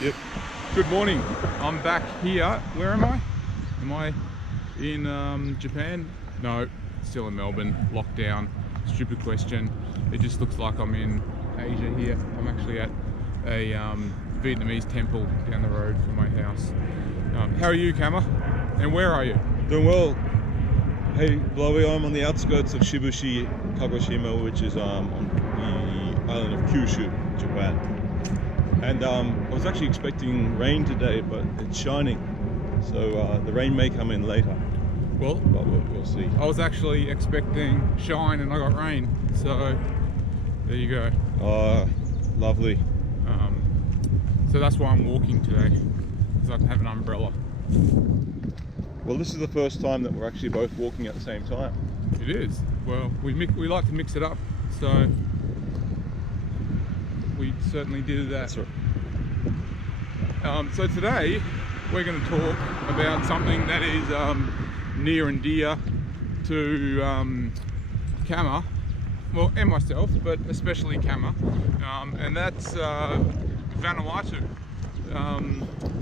Yep. Good morning. I'm back here. Where am I? Am I in Japan? No, still in Melbourne. Lockdown. Stupid question. It just looks like I'm in Asia here. I'm actually at a Vietnamese temple down the road from my house. How are you, Kama? And where are you? Doing well. Hey, Blowy, I'm on the outskirts of Shibushi, Kagoshima, which is on the island of Kyushu, Japan. And I was actually expecting rain today, but it's shining. So the rain may come in later. Well, but we'll see. I was actually expecting shine and I got rain. So there you go. Lovely. So that's why I'm walking today, because I can have an umbrella. Well, this is the first time that we're actually both walking at the same time. It is. Well, we like to mix it up, so we certainly do that. That's right. So today we're going to talk about something that is near and dear to Kama, well, and myself, but especially Kama, and that's Vanuatu.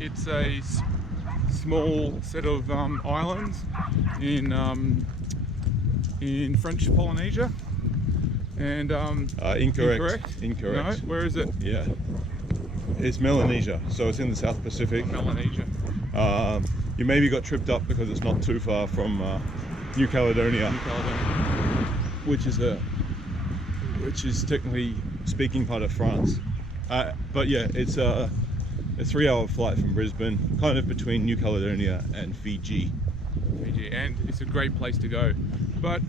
It's a small set of islands in French Polynesia, and Incorrect. No, where is it? Yeah, it's Melanesia, so it's in the South Pacific. Melanesia. You maybe got tripped up because it's not too far from New Caledonia, which is technically speaking part of France. But yeah, it's a 3-hour flight from Brisbane, kind of between New Caledonia and Fiji. And it's a great place to go. But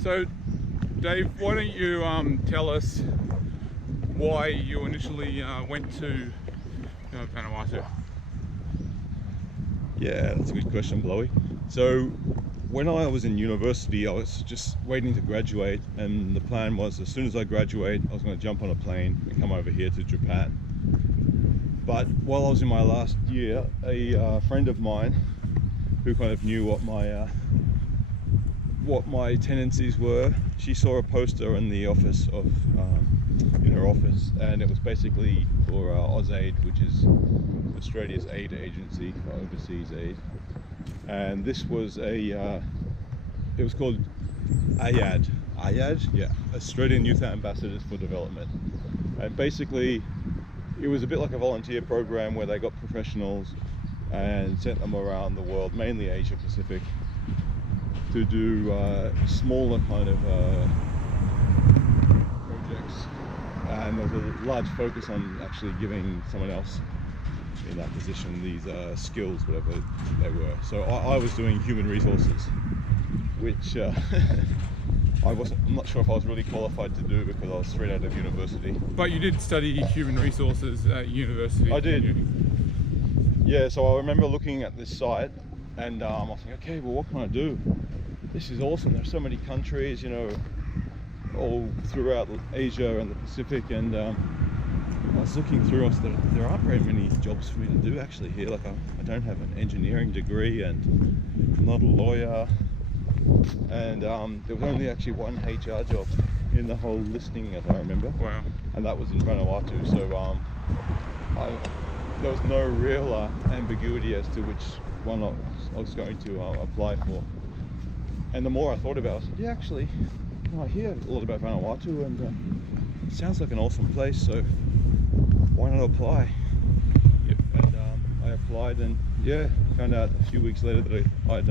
so Dave, why don't you tell us why you initially went to Vanuatu? Yeah, that's a good question, Blowy. So when I was in university, I was just waiting to graduate, and the plan was as soon as I graduate, I was going to jump on a plane and come over here to Japan. But while I was in my last year, a friend of mine who kind of knew what my tendencies were, she saw a poster in the office of in her office, and it was basically for AusAid, which is Australia's aid agency for overseas aid. And this was it was called AYAD, yeah, Australian Youth Ambassadors for Development. And basically it was a bit like a volunteer program where they got professionals and sent them around the world, mainly Asia Pacific, to do smaller kind of projects. And there was a large focus on actually giving someone else in that position these skills, whatever they were. So I was doing human resources, which I'm not sure if I was really qualified to do because I was straight out of university. But you did study human resources at university. I did. Yeah, so I remember looking at this site and I was thinking, okay, well, what can I do? This is awesome. There's so many countries, you know, all throughout Asia and the Pacific, and I was looking through, there aren't very many jobs for me to do actually here. Like I don't have an engineering degree and I'm not a lawyer, and there was only actually one HR job in the whole listing, as I remember. Wow. And that was in Vanuatu. So there was no real ambiguity as to which one I was going to apply for. And the more I thought about it, I said, yeah, actually, I hear a lot about Vanuatu, and it sounds like an awesome place, so why not apply? Yep. And I applied, and yeah, found out a few weeks later that I'd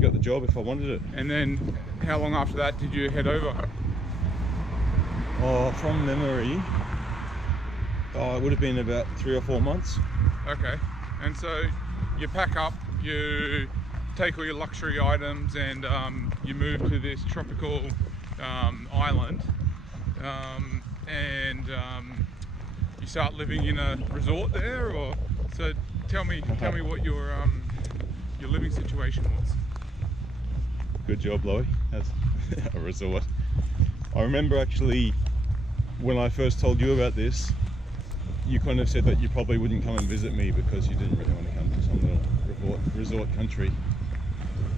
got the job if I wanted it. And then how long after that did you head over? Oh, from memory, it would have been about 3 or 4 months. Okay. And so you pack up, you take all your luxury items, and you move to this tropical island, and you start living in a resort there, or so tell me what your living situation was. Good job, Blowy. That's a resort. I remember actually when I first told you about this, you kind of said that you probably wouldn't come and visit me because you didn't really want to come to some little resort country.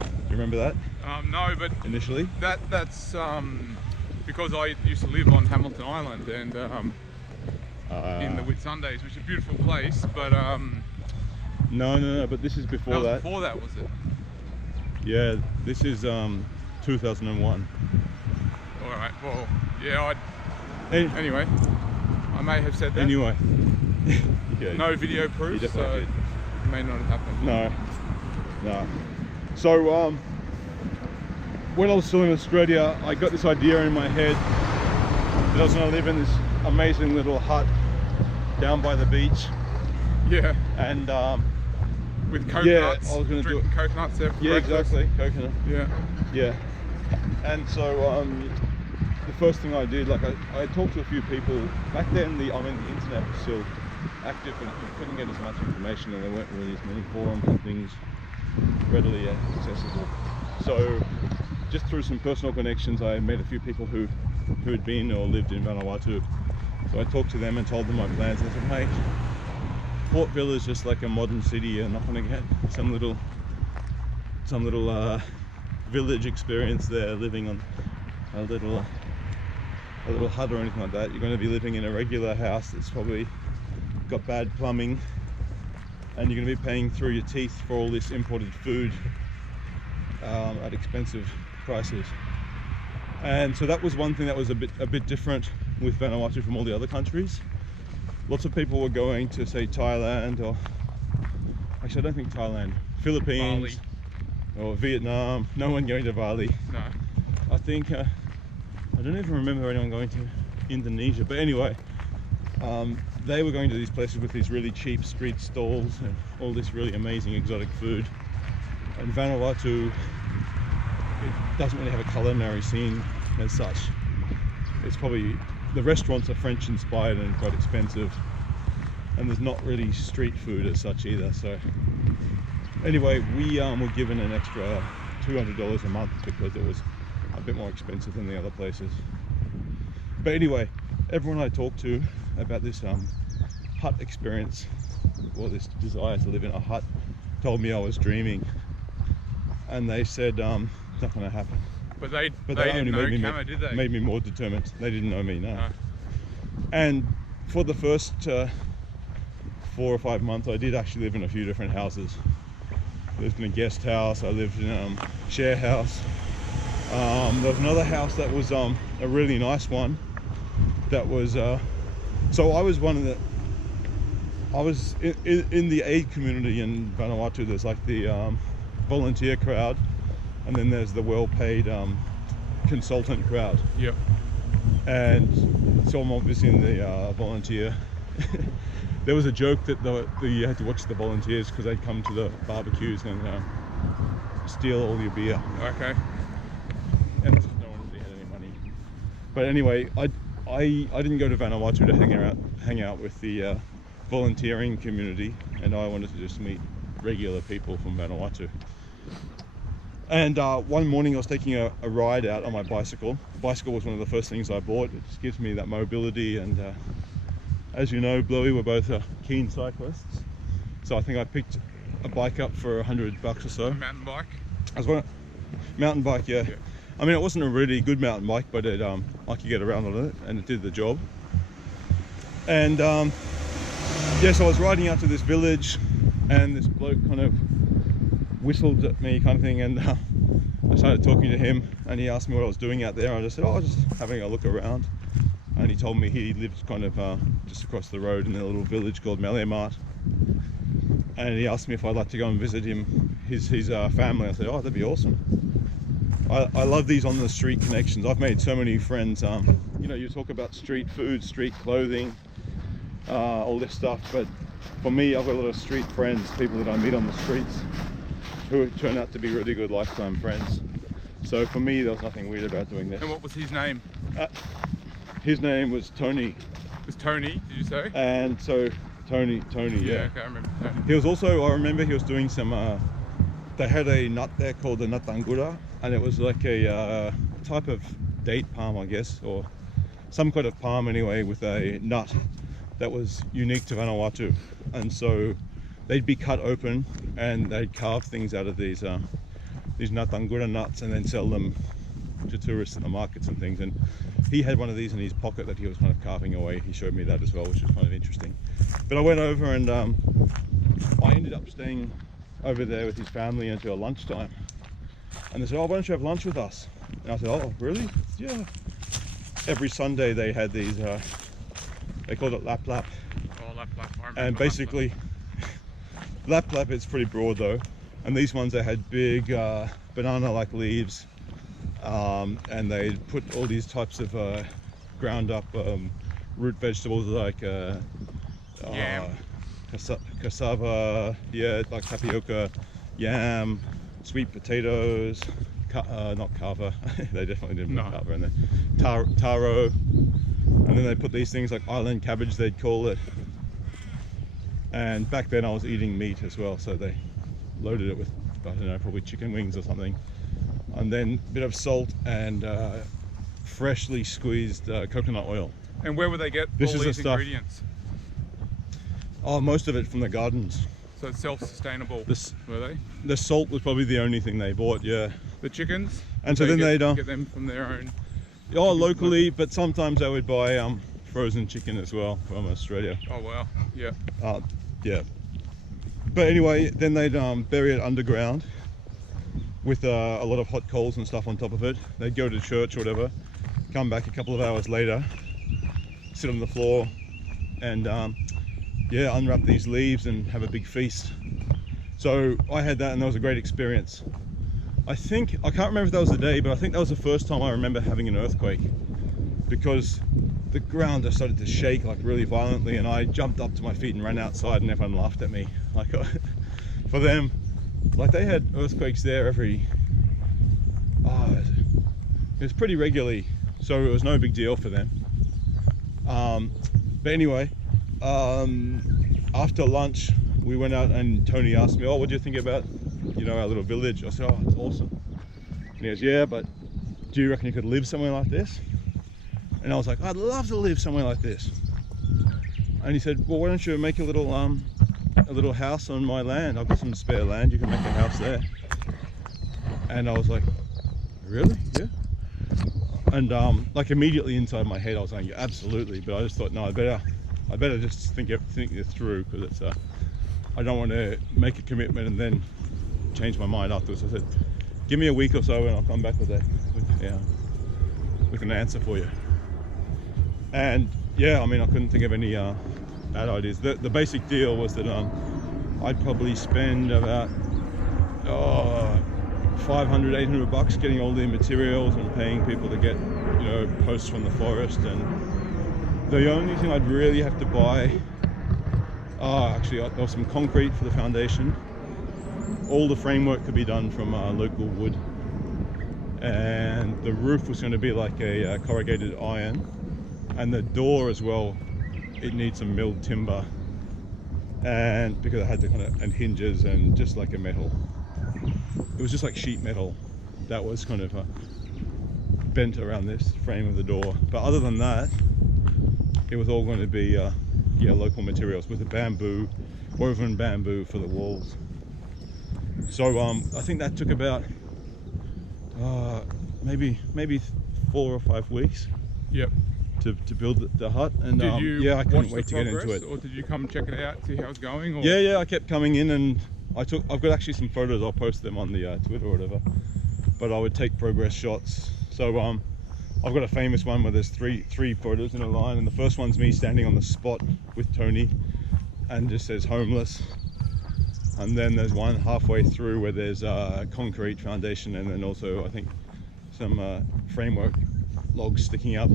Do you remember that? No, but initially that's because I used to live on Hamilton Island, and in the Whitsundays, which is a beautiful place, but No, but this is before that. Before that, was it? Yeah, this is 2001. All right. Well, yeah. Anyway, I may have said that. Anyway. Yeah, no video proof, so definitely did. it may not have happened. No. So when I was still in Australia, I got this idea in my head that I was going to live in this amazing little hut down by the beach. Yeah. And with coconuts. I was going to do it. Coconuts there for Yeah, breakfast. exactly. Coconut. Yeah. And so the first thing I did, like I talked to a few people back then. The internet was still active, but you couldn't get as much information, and there weren't really as many forums and things readily accessible. So just through some personal connections, I met a few people who had been or lived in Vanuatu. So I talked to them and told them my plans. And I said, mate, Port Vila is just like a modern city. You're not going to get some little village experience there, living on a little hut or anything like that. You're going to be living in a regular house that's probably got bad plumbing, and you're going to be paying through your teeth for all this imported food at expensive prices. And so that was one thing that was a bit different with Vanuatu from all the other countries. Lots of people were going to, say, Thailand, or actually I don't think Thailand, Philippines, Bali, or Vietnam. No one going to Bali. No. I think I don't even remember anyone going to Indonesia, but anyway, they were going to these places with these really cheap street stalls and all this really amazing exotic food. And Vanuatu, it doesn't really have a culinary scene as such. It's probably, the restaurants are French inspired and quite expensive, and there's not really street food as such either. So anyway, we were given an extra $200 a month because it was a bit more expensive than the other places. But anyway, everyone I talked to about this hut experience, or this desire to live in a hut, told me I was dreaming, and they said it's not going to happen. But they only didn't know did they? Made me more determined. They didn't know me, no. No. And for the first 4 or 5 months, I did actually live in a few different houses. I lived in a guest house, I lived in a share house. There was another house that was a really nice one. That was so I was in the aid community in Vanuatu. There's like the volunteer crowd, and then there's the well-paid consultant crowd. Yep. And so I'm obviously in the volunteer. There was a joke that you had to watch the volunteers because they'd come to the barbecues and steal all your beer. Okay. And no one really had any money. But anyway, I didn't go to Vanuatu to hang out with the volunteering community, and I wanted to just meet regular people from Vanuatu. And one morning I was taking a ride out on my bicycle. The bicycle was one of the first things I bought. It just gives me that mobility, and as you know, Blowy, we're both keen cyclists. So I think I picked a bike up for $100 or so. A mountain bike? I was mountain bike, yeah. I mean, it wasn't a really good mountain bike, but it I could get around on it, and it did the job. And so I was riding out to this village, and this bloke kind of whistled at me, kind of thing, and I started talking to him, and he asked me what I was doing out there. I just said, oh, just having a look around. And he told me he lived kind of just across the road in a little village called Malaria. And he asked me if I'd like to go and visit him, his family. I said, oh, that'd be awesome. I love these on the street connections. I've made so many friends. You know, you talk about street food, street clothing, all this stuff, but for me, I've got a lot of street friends, people that I meet on the streets who turn out to be really good lifetime friends. So for me, there was nothing weird about doing this. And what was his name? His name was Tony. It was Tony, did you say? And so Tony, yeah. Okay, I remember Tony. He was also, I remember he was doing some, they had a nut there called the nut angura, and it was like a type of date palm, I guess, or some kind of palm anyway, with a nut that was unique to Vanuatu. And so they'd be cut open and they'd carve things out of these nut angura nuts and then sell them to tourists at the markets and things. And he had one of these in his pocket that he was kind of carving away. He showed me that as well, which was kind of interesting. But I went over and I ended up staying over there with his family until lunchtime. And they said, oh, why don't you have lunch with us? And I said, oh, really? Yeah. Every Sunday they had these, they called it lap lap. Oh, lap lap. I remember And basically, lap lap, it's pretty broad though. And these ones, they had big banana-like leaves. And they put all these types of ground up root vegetables like Yam. cassava, yeah, like tapioca, yam, sweet potatoes, not kava, they definitely didn't put kava in there, taro, and then they put these things like island cabbage, they'd call it. And back then I was eating meat as well, so they loaded it with, I don't know, probably chicken wings or something, and then a bit of salt and freshly squeezed coconut oil. And where would they get This all is the these stuff. ingredients? Oh, most of it from the gardens. So it's self-sustainable, were they? The salt was probably the only thing they bought, yeah. The chickens? And so then they'd get them from their own. Oh, locally, but sometimes they would buy frozen chicken as well from Australia. Oh wow, yeah. Yeah. But anyway, then they'd bury it underground with a lot of hot coals and stuff on top of it. They'd go to church or whatever, come back a couple of hours later, sit on the floor, and yeah, unwrap these leaves and have a big feast. So I had that, and that was a great experience. I can't remember if that was the day, but I think that was the first time I remember having an earthquake, because the ground just started to shake like really violently, and I jumped up to my feet and ran outside, and everyone laughed at me. Like, for them, like, they had earthquakes there it was pretty regularly, so it was no big deal for them. But anyway, after lunch we went out, and Tony asked me, oh, what do you think about, you know, our little village? I said, oh, it's awesome. And he goes, yeah, but do you reckon you could live somewhere like this? And I was like, I'd love to live somewhere like this. And he said, well, why don't you make a little house on my land? I've got some spare land, you can make a house there. And I was like, really? Yeah. And like, immediately inside my head I was like, yeah, absolutely. But I just thought, no, I better just think it through, because it's I don't want to make a commitment and then change my mind afterwards. I said, give me a week or so and I'll come back with an answer for you. And yeah, I mean, I couldn't think of any bad ideas. The basic deal was that I'd probably spend about 500, 800 bucks getting all the materials and paying people to get, you know, posts from the forest. And the only thing I'd really have to buy, actually, there was some concrete for the foundation. All the framework could be done from local wood, and the roof was going to be like a corrugated iron, and the door as well, it needs some milled timber, and because it had to and hinges and just like a metal. It was just like sheet metal that was kind of bent around this frame of the door. But other than that, it was all going to be yeah, local materials with the bamboo, woven bamboo for the walls. So I think that took about maybe 4 or 5 weeks. Yep. To build the hut, and did you yeah, I couldn't watch wait the to get into progress, it. or did you come check it out, see how it's going? Or? Yeah, I kept coming in, and I've got actually some photos. I'll post them on the Twitter or whatever. But I would take progress shots. So I've got a famous one where there's three photos in a line, and the first one's me standing on the spot with Tony, and just says homeless. And then there's one halfway through where there's a concrete foundation, and then also I think some framework logs sticking up,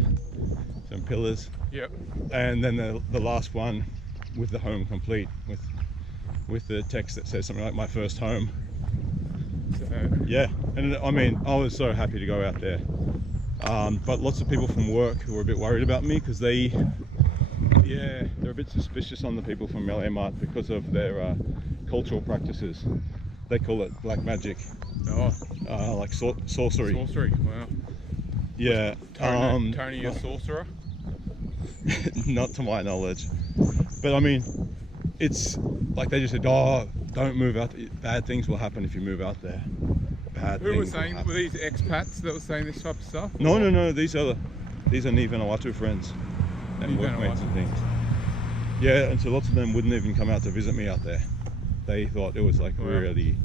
some pillars. Yep. And then the last one with the home complete, with the text that says something like "my first home." So, yeah, and I mean, I was so happy to go out there. But lots of people from work who were a bit worried about me, because they're a bit suspicious on the people from Malaria because of their cultural practices. They call it black magic. Oh. Like sorcery. Sorcery. Wow. Yeah. Tony a sorcerer? Not to my knowledge. But I mean, it's like they just said, oh, don't move out. Bad things will happen if you move out there. bad Who was things will saying, happen. were these expats that were saying this type of stuff? No, or- no, no. These are near Vanuatu friends and Near workmates Vanuatu. and things. Yeah, and so lots of them wouldn't even come out to visit me out there. They thought it was like Wow. really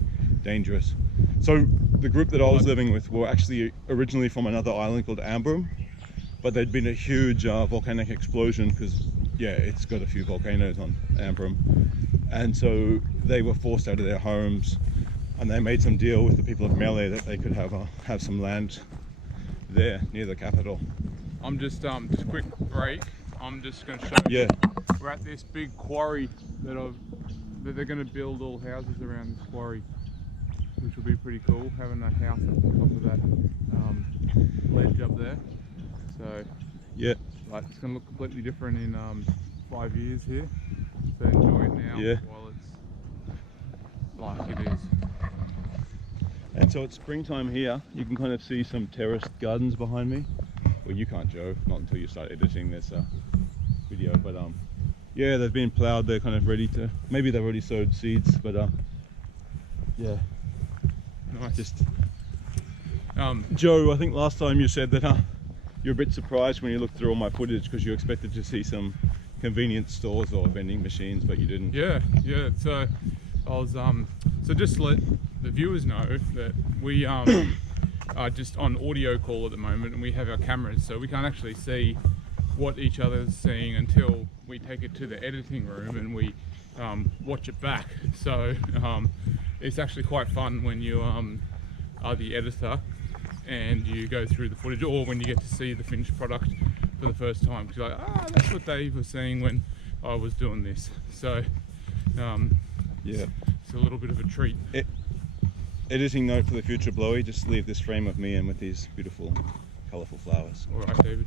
dangerous. So the group that I was Right. living with were actually originally from another island called Ambrym, but there'd been a huge volcanic explosion because, yeah, it's got a few volcanoes on Ambrym. And so they were forced out of their homes, and they made some deal with the people of Malaya that they could have some land there near the capital. I'm just a quick break. I'm just going to show you. Yeah, We're at this big quarry that they're going to build all houses around this quarry, which will be pretty cool, having a house up on top of that ledge up there. So, yeah, like, it's going to look completely different in 5 years here. So enjoy it now Yeah. while it's like it is. and so it's springtime here. You can kind of see some terraced gardens behind me. Well, you can't, Joe, not until you start editing this video. But yeah, they've been ploughed. They're kind of ready to. Maybe they've already sowed seeds, but yeah. Nice. Just Um, Joe, I think last time you said that you're a bit surprised when you looked through all my footage because you expected to see some convenience stores or vending machines, but you didn't. yeah. So I was so just to let the viewers know that we are just on audio call at the moment, and we have our cameras, so we can't actually see what each other's seeing until we take it to the editing room and we watch it back. So it's actually quite fun when you are the editor and you go through the footage, or when you get to see the finished product for the first time, because you're like, that's what Dave was saying when I was doing this. So Yeah. it's a little bit of a treat. Editing note for the future, Blowy, just leave this frame of me and with these beautiful, colourful flowers. All right, David.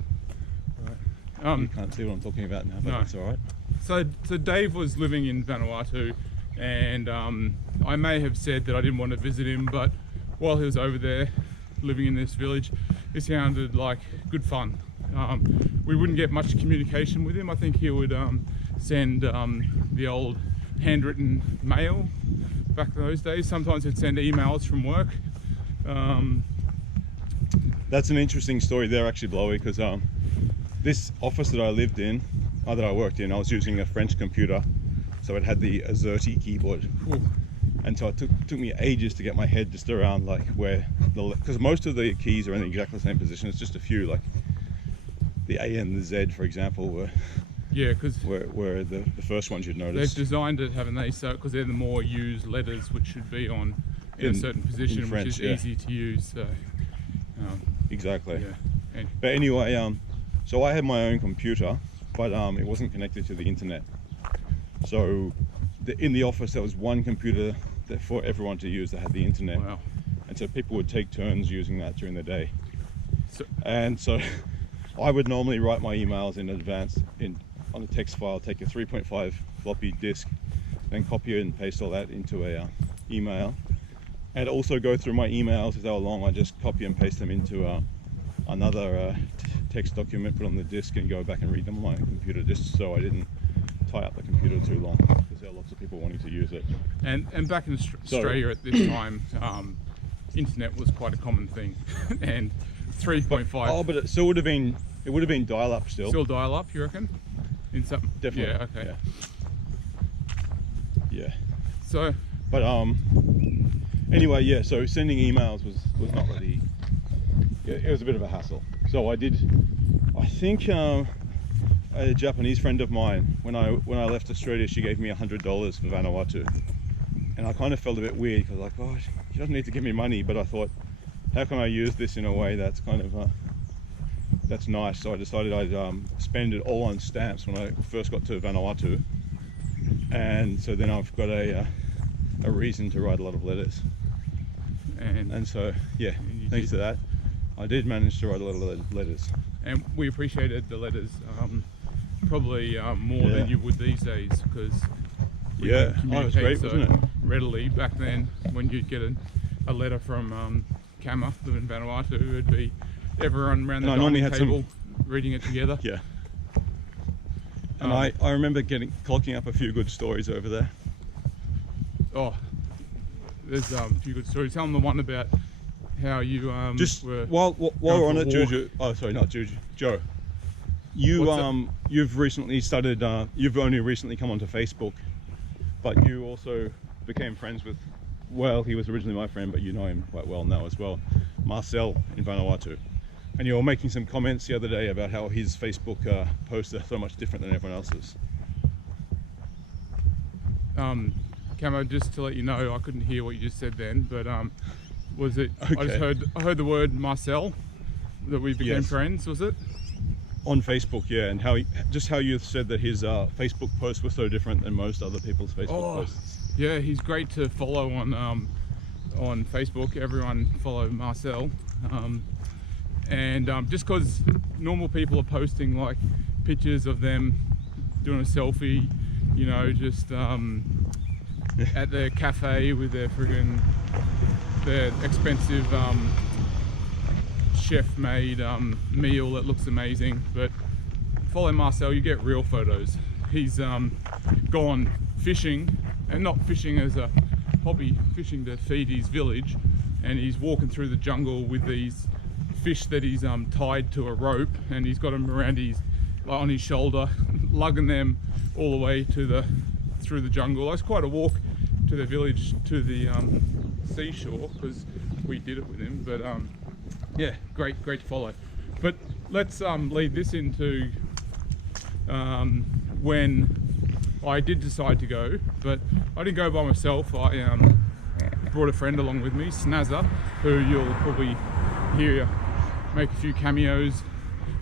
All You right. can't see what I'm talking about now, but No. that's all right. So Dave was living in Vanuatu, and I may have said that I didn't want to visit him, but while he was over there living in this village, it sounded like good fun. We wouldn't get much communication with him. I think he would send the old handwritten mail back in those days. Sometimes he'd send emails from work. That's an interesting story there, actually, Blowy, because this office that I lived in, that I worked in, I was using a French computer, so it had the AZERTY keyboard. Ooh, And so it took me ages to get my head just around like where because most of the keys are in exactly the same position. It's just a few, like the A and the Z, for example, yeah, because were the first ones you'd they've notice. designed it, haven't they? So because they're the more used letters, which should be on in a In- certain position, in French, which is yeah. easy to use. So Exactly. yeah. And, But anyway, so I had my own computer, but it wasn't connected to the internet. So in the office there was one computer that for everyone to use that had the internet. wow. And so people would take turns using that during the day. So, And so I would normally write my emails in advance on a text file, take a 3.5 floppy disk, then copy and paste all that into a email. And also go through my emails if they were long, I just copy and paste them into another text document, put on the disk and go back and read them on my computer, just so I didn't tie up the computer too long, because there are lots of people wanting to use it. and back in So- Australia at this time, internet was quite a common thing, and 3.5 Oh, but it still would have been dial-up still. still dial up, you reckon? In some Definitely. Yeah. Okay. Yeah. So But anyway, yeah. So sending emails was not really. Yeah, it was a bit of a hassle. So I think a Japanese friend of mine, when I left Australia, she gave me $100 for Vanuatu, and I kind of felt a bit weird because like, oh, she doesn't need to give me money, but I thought, how can I use this in a way that's kind of that's nice? So I decided I'd spend it all on stamps when I first got to Vanuatu, and so then I've got a reason to write a lot of letters. And so yeah, And you thanks did. to that, I did manage to write a lot of letters. and we appreciated the letters probably more Yeah. than you would these days, because we Yeah. can Oh, it was communicate great, so wasn't it? readily. Back then, when you'd get a letter from Kama, living in Vanuatu, it'd be everyone around the And I normally dining had some- table reading it together. Yeah. And Um, I remember clocking up a few good stories over there. Oh, there's a few good stories. Tell them the one about how you Just were while going we're on for a it, walk. Juju. Oh, sorry, not Juju. Joe. What's You've recently started. You've only recently come onto Facebook, but you also became friends with. Well, he was originally my friend, but you know him quite well now as well, Marcel in Vanuatu. And you were making some comments the other day about how his Facebook posts are so much different than everyone else's. Camo, just to let you know, I couldn't hear what you just said then, but was it? Okay. I heard the word Marcel, that we became Yes. friends. Was it? On Facebook, yeah, and how you said that his Facebook posts were so different than most other people's Facebook posts. Yeah, he's great to follow on Facebook. Everyone follow Marcel, and just because normal people are posting like pictures of them doing a selfie, you know, just at the cafe with their expensive chef-made meal that looks amazing. But follow Marcel, you get real photos. He's gone fishing, and not fishing as a hobby, fishing to feed his village, and he's walking through the jungle with these fish that he's tied to a rope, and he's got them around on his shoulder, lugging them all the way through the jungle. It's quite a walk to the village, to the seashore, because we did it with him. But yeah, great to follow. But let's lead this into when I did decide to go, but I didn't go by myself. I brought a friend along with me, Snazza, who you'll probably hear make a few cameos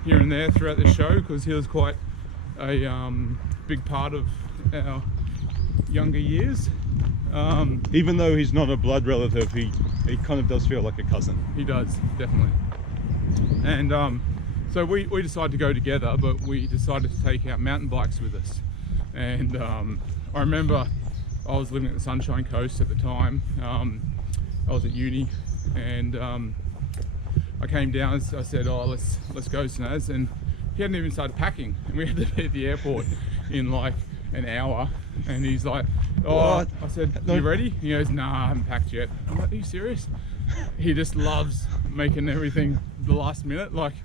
here and there throughout the show, because he was quite a big part of our younger years. Even though he's not a blood relative, he kind of does feel like a cousin. He does, definitely. And so we decided to go together, but we decided to take our mountain bikes with us. And I remember I was living at the Sunshine Coast at the time. I was at uni, and I came down. I said, "Oh, let's go, Snaz," and he hadn't even started packing, and we had to be at the airport in like an hour. And he's like, "Oh," What? I said, "You ready?" He goes, "Nah, I haven't packed yet." I'm like, "Are you serious?" He just loves making everything the last minute. Like,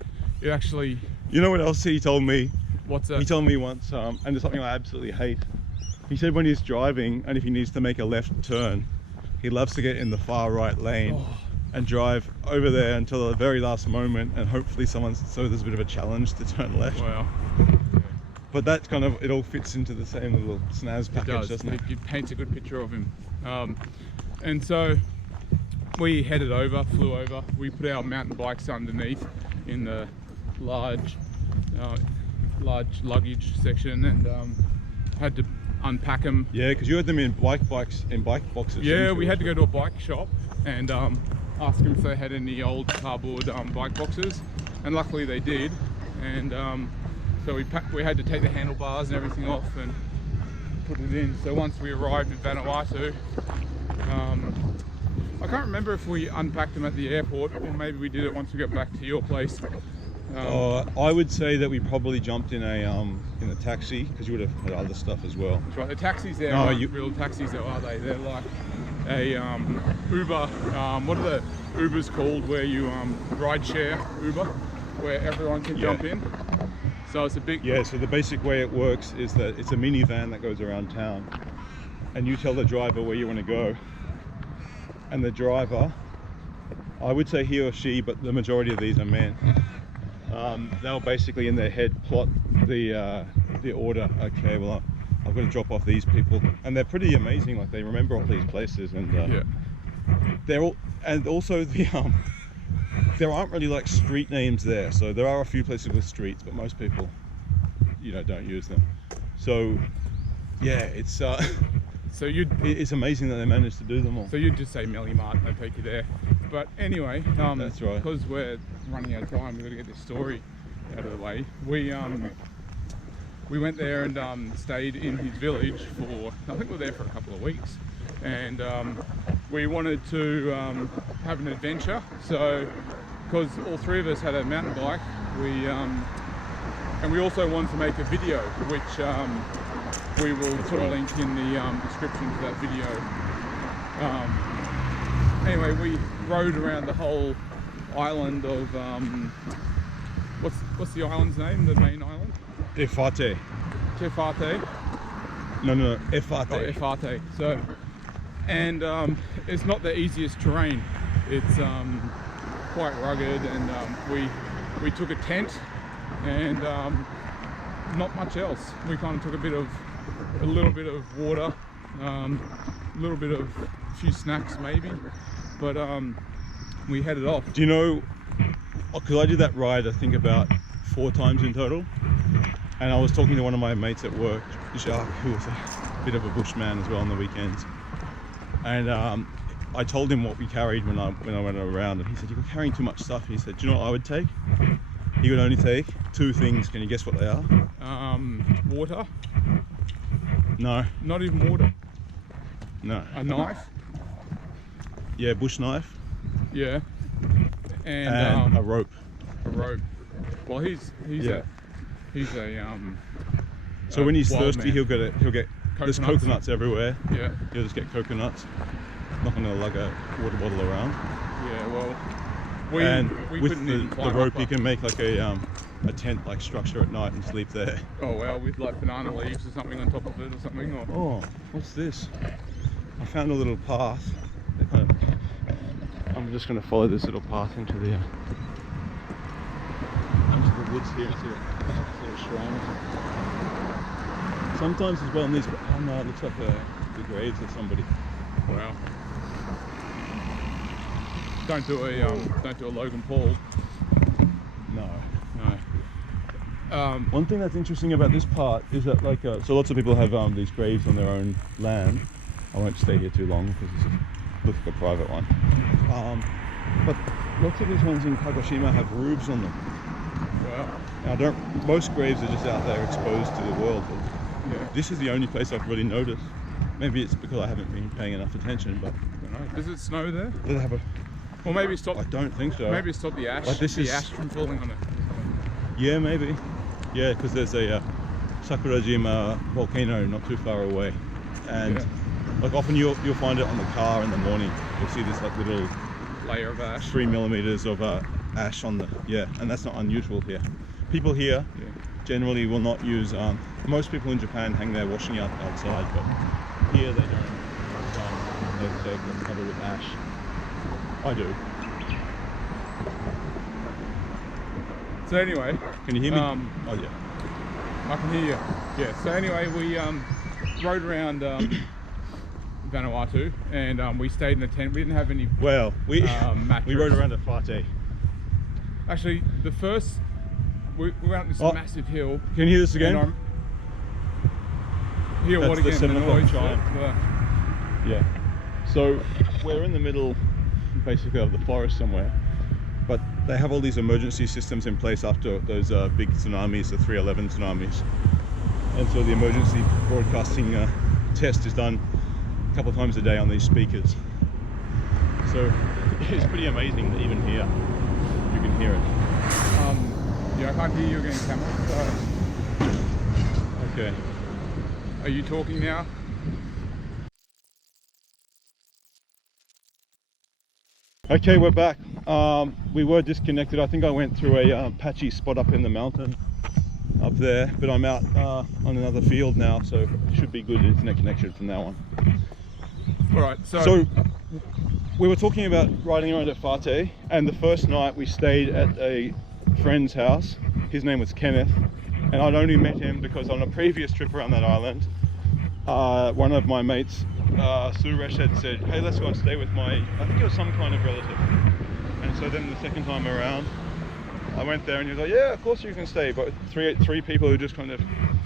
it actually. You know what else he told me? What's that? He told me once, and it's something I absolutely hate. He said when he's driving and if he needs to make a left turn, he loves to get in the far right lane and drive over there until the very last moment, and hopefully so there's a bit of a challenge to turn left. Wow. But that's kind of, it all fits into the same little Snaz package, doesn't it? It paints a good picture of him. And so we headed over, flew over. We put our mountain bikes underneath in the large luggage section, and had to unpack them. Yeah, because you had them in bike boxes. Yeah, we had to go to a bike shop and ask them if they had any old cardboard bike boxes, and luckily they did. And so we had to take the handlebars and everything off and put it in. So once we arrived at Vanuatu, I can't remember if we unpacked them at the airport, or maybe we did it once we got back to your place. I would say that we probably jumped in a taxi, because you would have had other stuff as well. That's right. The taxis there No, aren't real taxis, though, are they? They're like a Uber. What are the Ubers called? Where you ride share Uber, where everyone can jump in. So it's a big. Yeah. So the basic way it works is that it's a minivan that goes around town, and you tell the driver where you want to go, and the driver, I would say he or she, but the majority of these are men. They'll basically in their head plot the order. Okay, well I've got to drop off these people, and they're pretty amazing. Like, they remember all these places, and they're all, and also there aren't really like street names there. So there are a few places with streets, but most people, don't use them. So yeah, it's so it's amazing that they managed to do them all. So you'd just say Melly Mart, they take you there. But anyway, that's right. Because we're running out of time, we've got to get this story out of the way. We went there and stayed in his village for, I think we were there for a couple of weeks, and we wanted to have an adventure. So because all three of us had a mountain bike, and we also wanted to make a video, which we will put a link in the description to that video. anyway, we rode around the whole island of what's the island's name? The main island? Efate. Tefate. No, Efate. Oh, Efate. So, and it's not the easiest terrain. It's quite rugged, and we took a tent and not much else. We kind of took a little bit of water, a little bit of a few snacks maybe, but we headed off. Do you know, because I did that ride I think about 4 times in total, and I was talking to one of my mates at work, Jacques, who was a bit of a bushman as well on the weekends, and I told him what we carried when I went around, and he said, "You're carrying too much stuff." He said, "Do you know what I would take?" He would only take 2 things. Can you guess what they are? Water? No. Not even water. No. A knife? Yeah, bush knife. Yeah. And a rope. A rope. Well, he's Yeah. a So when he's wild thirsty, man. he'll get there's coconuts everywhere. Yeah. He'll just get coconuts. Not gonna lug a water bottle around. Yeah. Well, we with couldn't even the climb rope, up you can make like a tent like structure at night and sleep there. Oh well, with like banana leaves or something on top of it or something. Or Oh, what's this? I found a little path. I'm just going to follow this little path into the woods here and see what little shrine. Sometimes as well in these, oh no, it looks like the graves of somebody. wow. Don't do a Logan Paul. No. No. One thing that's interesting about this part is that so lots of people have these graves on their own land. I won't stay here too long because it looks like a private one. But lots of these ones in Kagoshima have roofs on them. Wow. Now, most graves are just out there exposed to the world, but Yeah. this is the only place I've really noticed. Maybe it's because I haven't been paying enough attention, but Does it snow there? they have Or maybe stop. I don't think so. Maybe stop the ash. Like this is- ash from falling on it. Yeah, maybe. Yeah, because there's a Sakurajima volcano not too far away, and Yeah. like often you'll find it on the car in the morning. You'll see this like little Layer of ash. 3 millimeters of ash on the and that's not unusual here. People here Yeah. generally will not use. Most people in Japan hang their washing out outside, but here they don't. They're covered with ash. I do. So anyway, Can you hear me? Oh yeah. I can hear you. Yeah. So anyway, we rode around Vanuatu, and we stayed in a tent. We didn't have any. Well, we mattress. rode around at Fate. Actually, the first we went up this massive hill. Can you hear this again? And hear That's what the again? 7 o'clock noise. chime. Yeah. So we're in the middle, basically, of the forest somewhere, but they have all these emergency systems in place after those big tsunamis, the 311 tsunamis, and so the emergency broadcasting test is done a couple of times a day on these speakers. So it's pretty amazing that even here you can hear it. Yeah, I can't hear you again, Cameron. So Okay. are you talking now? Okay, we're back. We were disconnected. I think I went through a patchy spot up in the mountain up there, but I'm out on another field now, so it should be good internet connection from now on. All right. So we were talking about riding around at Fate, and the first night we stayed at a friend's house. His name was Kenneth, and I'd only met him because on a previous trip around that island, one of my mates, Suresh, had said, "Hey, let's go and stay with I think it was some kind of relative." And so then the second time around, I went there and he was like, "Yeah, of course you can stay." But three people who just kind of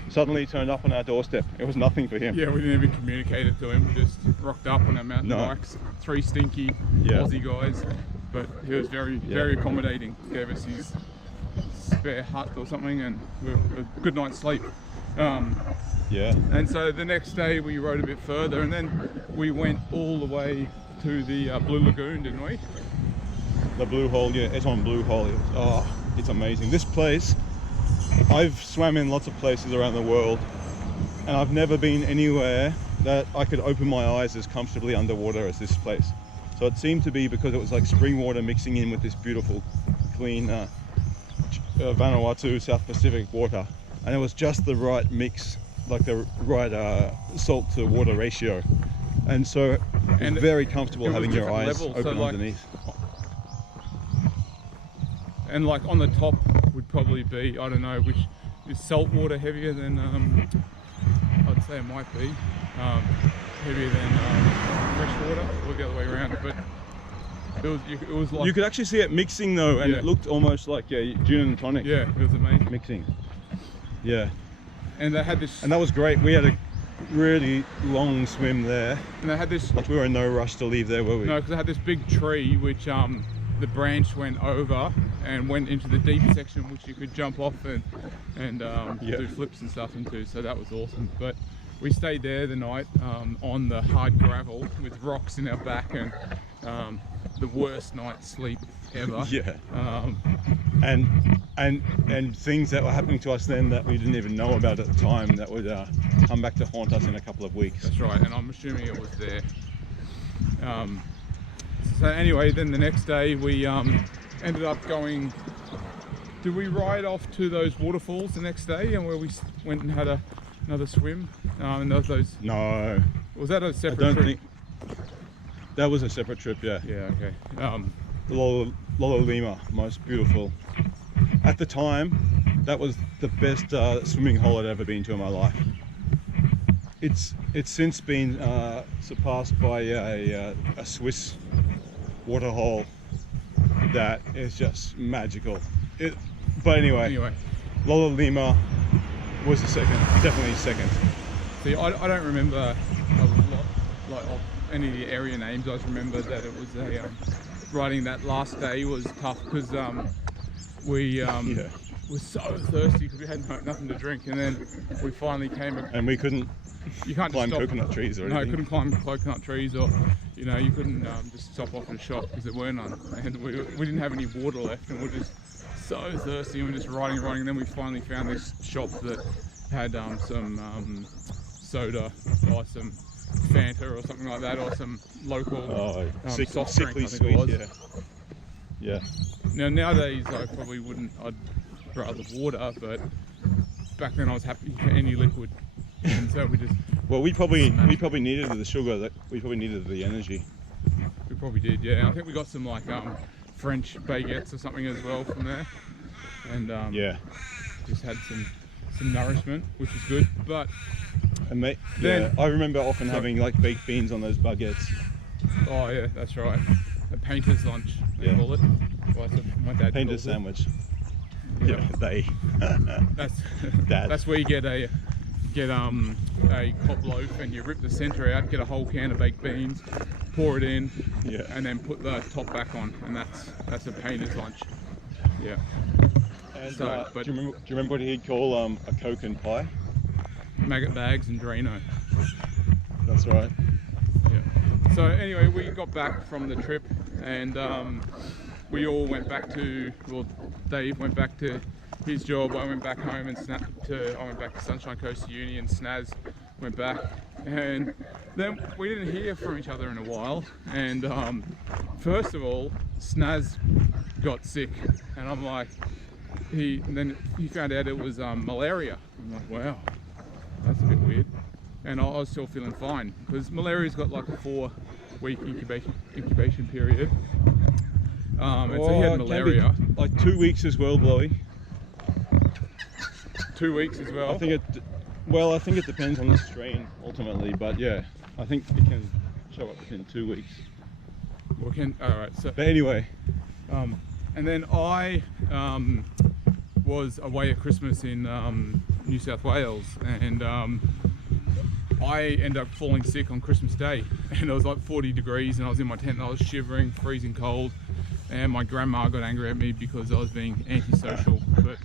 suddenly turned up on our doorstep. It was nothing for him. Yeah, we didn't even communicate it to him. We just rocked up on our mountain bikes. 3 stinky Aussie guys, but he was very accommodating. Gave us his spare hut or something, and a good night's sleep. Yeah. And so the next day we rode a bit further, and then we went all the way to the Blue Lagoon, didn't we? The Blue Hole, yeah, it's on Blue Hole. It's amazing. This place, I've swam in lots of places around the world, and I've never been anywhere that I could open my eyes as comfortably underwater as this place. So it seemed to be because it was like spring water mixing in with this beautiful, clean Vanuatu South Pacific water, and it was just the right mix, like the right salt to water ratio, and so And it's very comfortable it was having your different eyes levels, open so like- underneath. And like on the top would probably be, I don't know, which is salt water heavier than, I'd say it might be heavier than fresh water, or the other way around. But it was like, You could actually see it mixing though, and Yeah. it looked almost like gin and tonic yeah, it was amazing. mixing. Yeah, And they had this, and that was great. We had a really long swim there. and they had this, Like we were in no rush to leave there, were we? no, because they had this big tree which the branch went over and went into the deep section, which you could jump off and Yeah. do flips and stuff into. So that was awesome. But we stayed there the night on the hard gravel with rocks in our back, and the worst night's sleep ever. Yeah. Um, And things that were happening to us then that we didn't even know about at the time that would come back to haunt us in a couple of weeks. That's right, and I'm assuming it was there. So anyway, then the next day we ended up going. Did we ride off to those waterfalls the next day, and where we went and had another swim? And those No, was that a I separate don't trip? think that was a separate trip. Yeah, Yeah. Okay. the Lolo Lima, most beautiful. At the time, that was the best swimming hole I'd ever been to in my life. It's since been surpassed by a Swiss waterhole that is just magical. But anyway, Lolo Lima was the second, definitely second. See, I don't remember a lot like of any of the area names. I just remember that it was a riding that last day was tough because we Yeah. were so thirsty because we had nothing to drink, and then we finally came. And we couldn't You can't climb just stop. coconut trees or No, anything. couldn't climb coconut trees, or you couldn't just stop off at a shop because there were none, and we didn't have any water left, and we're just so thirsty, and we're just riding, and then we finally found this shop that had some soda or some Fanta or something like that, or some local soft drink, sickly I think it sweet. was. Yeah. Now nowadays I probably wouldn't. I'd rather water, but back then I was happy for any liquid, and so we just Well, we probably needed the sugar. That we probably needed the energy. we probably did, yeah. And I think we got some like French baguettes or something as well from there, and Yeah. just had some nourishment, which was good. But And mate, Then- I remember often having like baked beans on those baguettes. oh yeah, that's right, a painter's lunch they Yeah. call it. Well, that's what my dad Painter's calls it. sandwich. Yeah. Yeah, they. That's Dad. that's where you get a cob loaf, and you rip the centre out, get a whole can of baked beans, pour it in, Yeah. and then put the top back on, and that's a painter's lunch. Yeah. And, So, but- do you remember what he'd call a Coke and pie? Maggot bags and Drano. That's right. Yeah. So anyway, we got back from the trip, and we all went back to. Well, Dave went back to his job. I went back home, and I went back to Sunshine Coast Uni, and Snaz went back, and then we didn't hear from each other in a while. And first of all, Snaz got sick, and I'm like, then he found out it was malaria. I'm like, wow. That's a bit weird. And I was still feeling fine because malaria's got like a 4-week incubation period. And so he it had can be malaria. like 2 weeks as well, Blowy. 2 weeks as well. I think it depends on the strain ultimately, but yeah, I think it can show up within 2 weeks. Alright, so But anyway, and then I was away at Christmas in New South Wales, and I ended up falling sick on Christmas Day, and it was like 40 degrees, and I was in my tent, and I was shivering, freezing cold, and my grandma got angry at me because I was being antisocial, but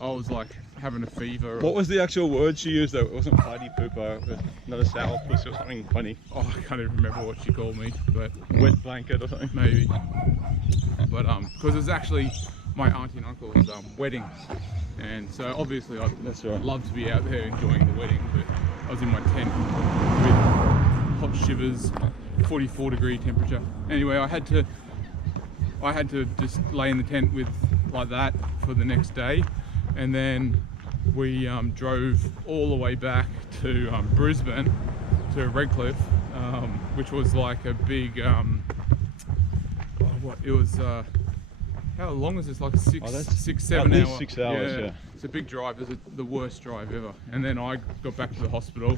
I was like having a fever. what was the actual word she used though? It wasn't party pooper, it was not a sour puss or something funny. Oh, I can't even remember what she called me, but Wet blanket or something. maybe. But because it was actually my auntie and uncle's wedding, and so obviously I'd That's right. love to be out there enjoying the wedding, but I was in my tent with hot shivers, 44-degree temperature. Anyway, I had to just lay in the tent with like that for the next day, and then we drove all the way back to Brisbane to Redcliffe, which was like a big how long is this? Like a 7 at hour. least 6 hours. Yeah. It's a big drive. It was the worst drive ever. And then I got back to the hospital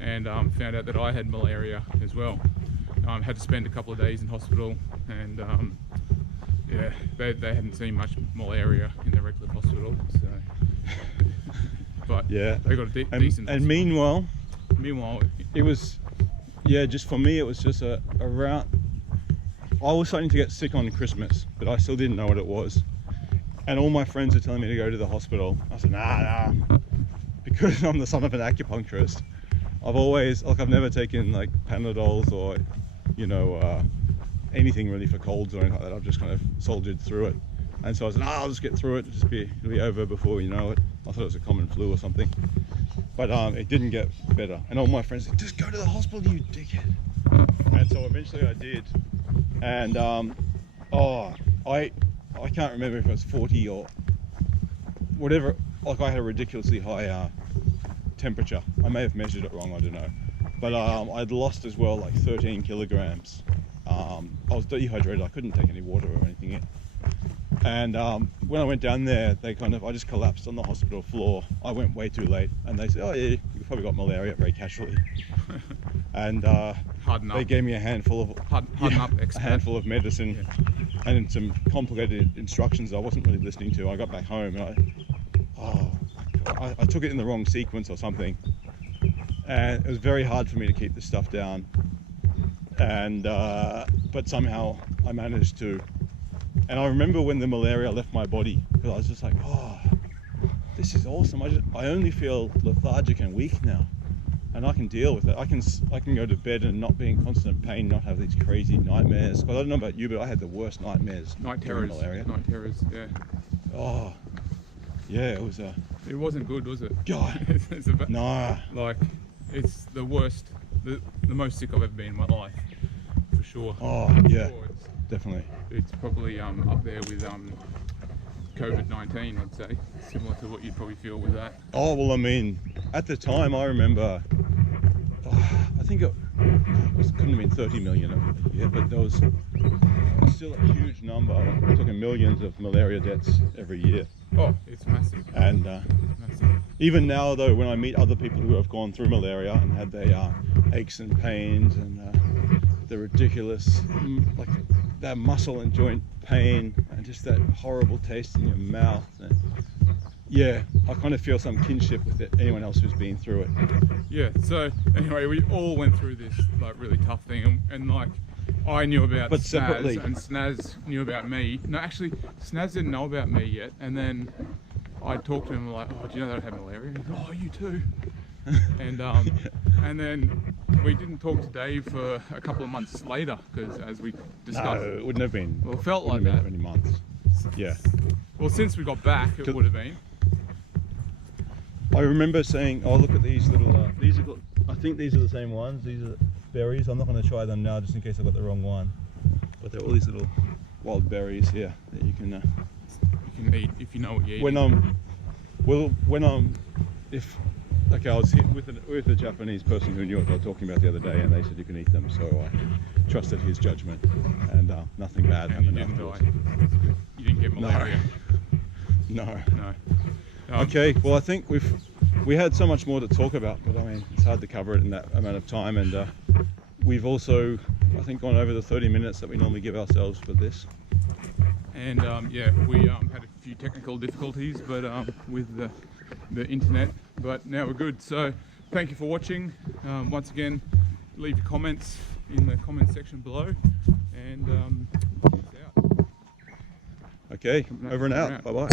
and found out that I had malaria as well. Had to spend a couple of days in hospital, and yeah, they hadn't seen much malaria in the Redcliffe hospital. So, but Yeah. they got a decent. And meanwhile, it was, yeah, just for me, it was just around. I was starting to get sick on Christmas, but I still didn't know what it was. And all my friends are telling me to go to the hospital. I said, nah. Because I'm the son of an acupuncturist, I've never taken like Panadols or, anything really for colds or anything like that. I've just kind of soldiered through it. And so I said, I'll just get through it. It'll be over before you know it. I thought it was a common flu or something. But it didn't get better. And all my friends said, just go to the hospital, you dickhead. And so eventually I did. And I can't remember if it was 40 or whatever. Like, I had a ridiculously high temperature. I may have measured it wrong, I don't know. But I'd lost as well like 13 kilograms. I was dehydrated. I couldn't take any water or anything in. And when I went down there, I just collapsed on the hospital floor. I went way too late, and they said, oh yeah, you've probably got malaria, very casually. And they gave me a handful of medicine, and some complicated instructions I wasn't really listening to. I got back home and I took it in the wrong sequence or something, and it was very hard for me to keep this stuff down. And but somehow I managed to. And I remember when the malaria left my body, because I was just like, oh, this is awesome. I only feel lethargic and weak now, and I can deal with it. I can go to bed and not be in constant pain, not have these crazy nightmares. Because I don't know about you, but I had the worst nightmares. Night terrors. Malaria. Night terrors. Yeah. Oh, yeah. It was It wasn't good, was it? God. Nah. Like, it's the worst, the most sick I've ever been in my life, for sure. Oh yeah. Definitely. It's probably up there with COVID-19, I'd say, similar to what you'd probably feel with that. Oh well, I mean, at the time I remember, I think it couldn't have been 30 million of it, yeah, but there was still a huge number. We're talking millions of malaria deaths every year. Oh, it's massive. And massive. Even now, though, when I meet other people who have gone through malaria and had their aches and pains and the ridiculous, like that muscle and joint pain and just that horrible taste in your mouth, and yeah, I kind of feel some kinship with anyone else who's been through it. Yeah, so anyway, we all went through this like really tough thing, and like I knew about but Snaz, separately. and Snaz knew about me. No, actually, Snaz didn't know about me yet, and then I talked to him like, oh, do you know that I have malaria? And he goes, oh, you too. And then we didn't talk to Dave for a couple of months later, because as we discussed, No, it wouldn't have been. Well, it felt like that. that. Many months. Yeah. Well, since we got back, it would have been. I remember saying, "Oh, look at these little. I think these are the same ones. These are berries. I'm not going to try them now, just in case I got the wrong one. But they're all these little wild berries here that you can eat if you know what you're eating. I was with a Japanese person who knew what I was talking about the other day, and they said you can eat them. So I trusted his judgment, and nothing bad happened afterwards. You didn't get malaria. No. Okay, well, I think we had so much more to talk about, but I mean, it's hard to cover it in that amount of time, and we've also, I think, gone over the 30 minutes that we normally give ourselves for this. And yeah, we had a few technical difficulties, but with the internet, but now we're good. So thank you for watching. Once again, leave your comments in the comment section below, and peace out. Okay, over and out. Bye bye.